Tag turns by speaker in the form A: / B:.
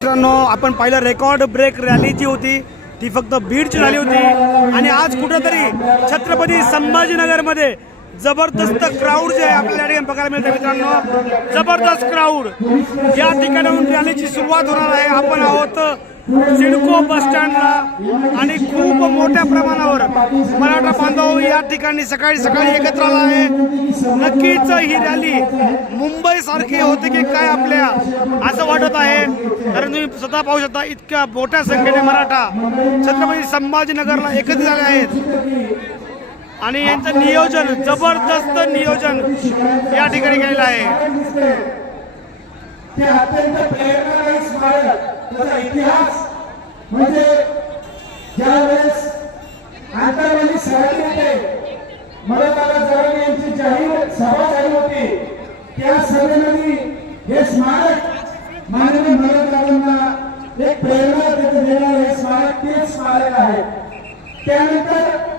A: मित्रांनो आपण पाहिलं रेकॉर्ड ब्रेक रॅली जी होती. ती फक्त बीडची झाली होती. आणि आज कुठेतरी छत्रपती संभाजीनगरमध्ये जबरदस्त क्राऊड जे आहे आपल्याला ठिकाणी बघायला मिळते मित्रांनो. जबरदस्त क्राऊड या ठिकाणाहून रॅलीची सुरुवात होणार आहे. आपण आहोत सिडको बस स्टँडला आणि खूप मोठ्या प्रमाणावर मराठा बांधव या ठिकाणी सकाळी सकाळी एकत्र आला आहे. नक्कीच ही रॅली मुंबई सारखी होते की काय आपल्या असं वाटत आहे. कारण तुम्ही स्वतः पाहू शकता इतक्या मोठ्या संख्येने मराठा छत्रपती संभाजीनगरला एकत्र झाले आहेत. आणि यांचं नियोजन जबरदस्त नियोजन या ठिकाणी केलेलं आहे.
B: ते अत्यंत प्रेरणादायी स्मारक त्याचा इतिहास म्हणजे ज्यावेळेस आंतरवाली सराटीमध्ये मदतदादा जरांगे यांची जाहीर सभा झाली होती त्या सभेमध्ये हे स्मारक माननीय मदतदारांना एक प्रेरणा देत देणारे हे स्मारक ते स्मारक आहे त्यानंतर